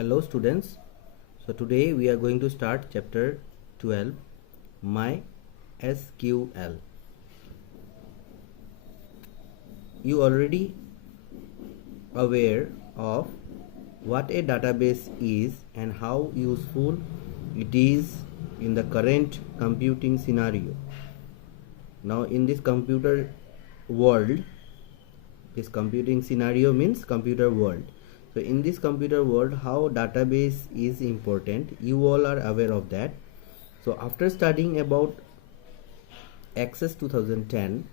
Hello students. So today we are going to start chapter 12, MySQL. You already aware of what a database is and how useful it is in the current computing scenario. Now in this computer world, this computing scenario means computer world. So in this computer world, how database is important, you all are aware of that. So after studying about Access 2010,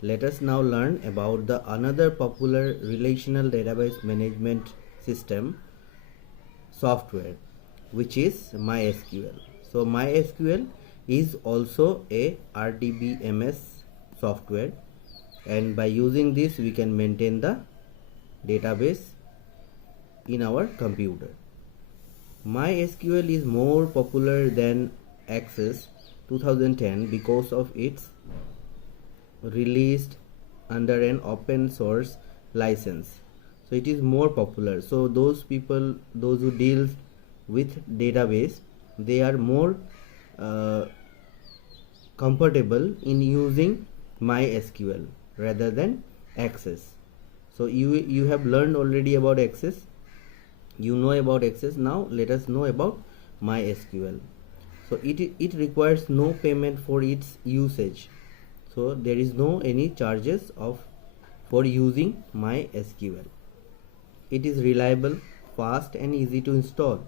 let us now learn about the another popular relational database management system software, which is MySQL. So MySQL is also a RDBMS software, and by using this we can maintain the database in our computer. MySQL is more popular than Access 2010 because of its released under an open source license. So it is more popular. So those people, those who deal with database, they are more comfortable in using MySQL rather than Access. So you have learned already about Access. You know about Access. Now let us know about MySQL. So it requires no payment for its usage. So there is no any charges for using MySQL. It is reliable, fast and easy to install.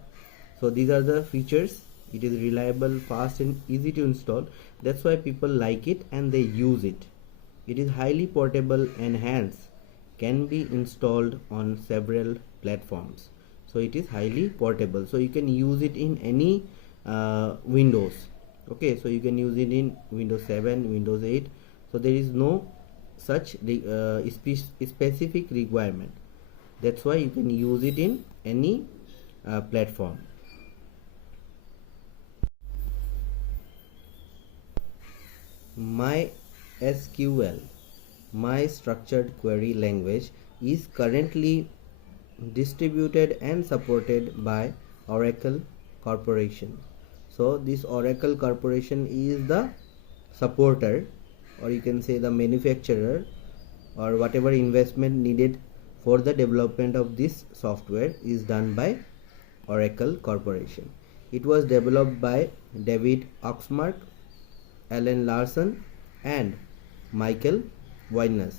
So these are the features. It is reliable, fast and easy to install. That's why people like it and they use it. It is highly portable and hence can be installed on several platforms. So it is highly portable, so you can use it in any Windows. Okay, so you can use it in Windows 7, Windows 8. So there is no such specific requirement. That's why you can use it in any platform. MySQL, My Structured Query Language, is currently distributed and supported by Oracle Corporation. So this Oracle Corporation is the supporter, or you can say the manufacturer, or whatever investment needed for the development of this software is done by Oracle Corporation. It was developed by David Oxmark, Alan Larson and Michael Wynas,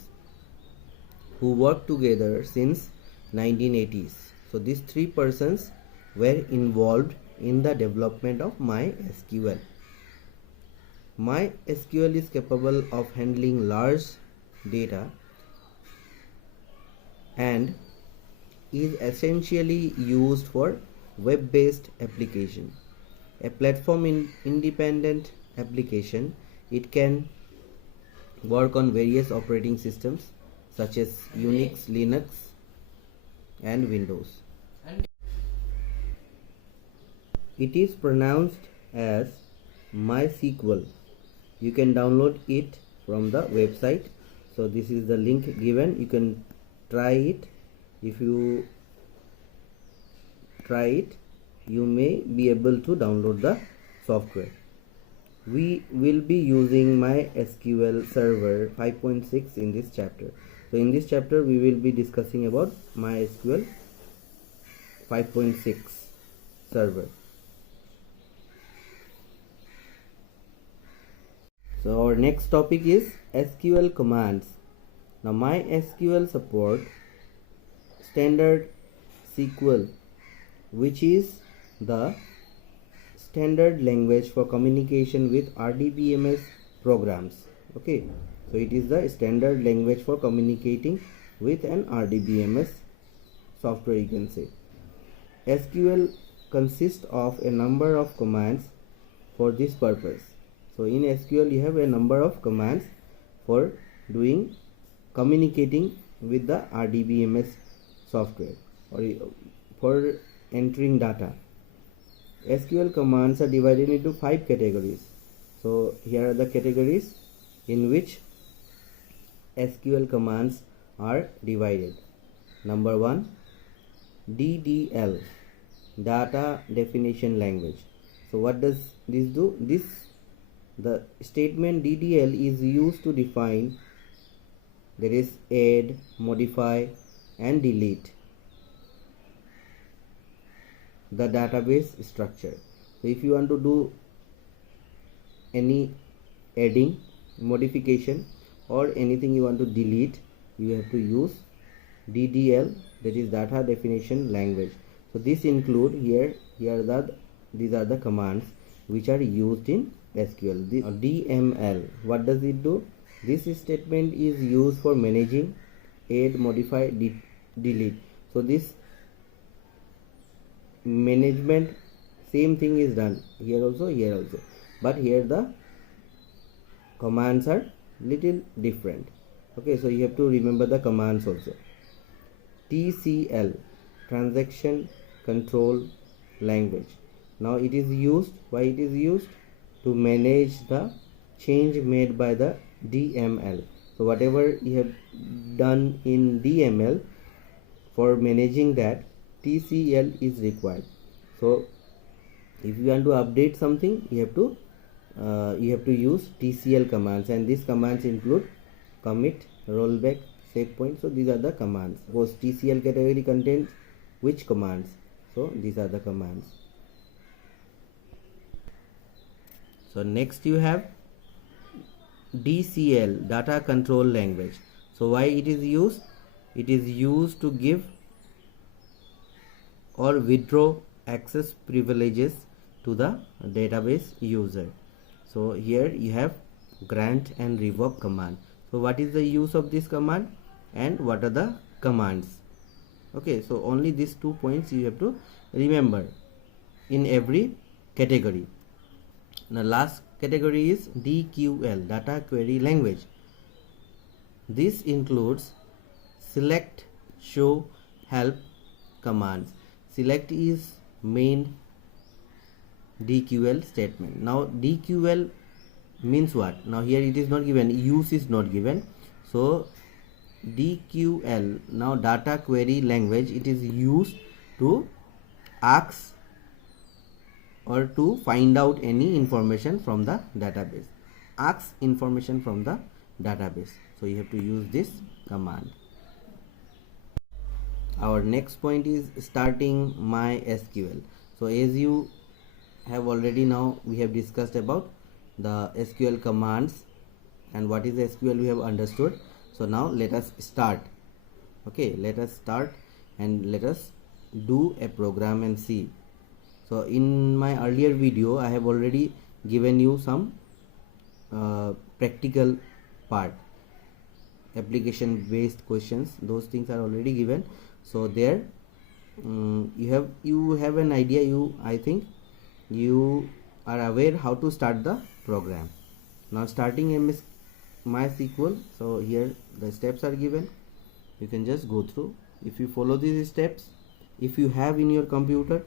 who worked together since 1980s. So these three persons were involved in the development of MySQL. MySQL is capable of handling large data and is essentially used for web-based application. A platform independent application, it can work on various operating systems such as Unix, Linux and Windows. It is pronounced as MySQL. You can download it from the website. So this is the link given. You can try it. If you try it, you may be able to download the software. We will be using MySQL Server 5.6 in this chapter. So in this chapter we will be discussing about MySQL 5.6 server. So our next topic is SQL commands. Now MySQL support standard SQL, which is the standard language for communication with RDBMS programs. Okay, so it is the standard language for communicating with an RDBMS software, you can say. SQL consists of a number of commands for this purpose. So in SQL you have a number of commands for communicating with the RDBMS software or for entering data. SQL commands are divided into 5 categories. So here are the categories in which SQL commands are divided. Number 1, DDL. data definition language. So what does this do? The statement DDL is used to define, there is add, modify and delete the database structure. So if you want to do any adding, modification or anything you want to delete, you have to use DDL, that is data definition language. So this include these are the commands which are used in SQL. The DML, what does it do? This statement is used for managing add, modify, delete. So this management, same thing is done here also, but here the commands are little different. Okay, so you have to remember the commands also. TCL, transaction control language. Now it is used, why it is used? To manage the change made by the DML. So whatever you have done in DML, for managing that, TCL is required. So if you want to update something, you have to use TCL commands, and these commands include commit, rollback, save point. So these are the commands. Suppose TCL category contains which commands? So these are the commands. So next you have DCL, data control language. So why it is used? It is used to give or withdraw access privileges to the database user. So here you have grant and revoke command. So what is the use of this command and what are the commands? Okay, so only these 2 points you have to remember in every category. Now last category is DQL, data query language. This includes select, show, help commands. Select is main DQL statement. Now DQL means what? Now here it is not given, use is not given. So DQL, now data query language, it is used to ask or to find out any information from the database. Ask information from the database. So you have to use this command. Our next point is starting MySQL. So as you have already, now we have discussed about the SQL commands and what is SQL we have understood. So now let us start. Okay, let us start and let us do a program and see. So in my earlier video I have already given you some practical part, application based questions, those things are already given. So there you have an idea, I think you are aware how to start the program. Now starting MySQL, so here the steps are given, you can just go through. If you follow these steps, if you have in your computer,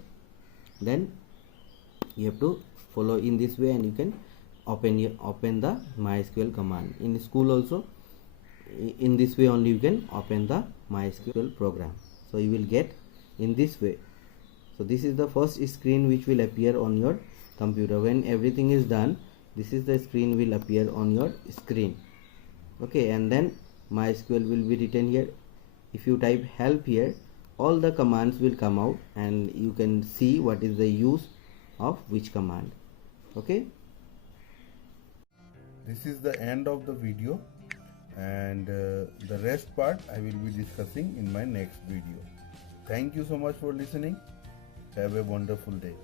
then you have to follow in this way and you can open the MySQL command. In school also, in this way only you can open the MySQL program. So you will get in this way. So this is the first screen which will appear on your computer. When everything is done, this is the screen will appear on your screen. Okay, and then MySQL will be written here. If you type help here, all the commands will come out and you can see what is the use of which command. Okay, this is the end of the video, and the rest part I will be discussing in my next video. Thank you so much for listening. Have a wonderful day.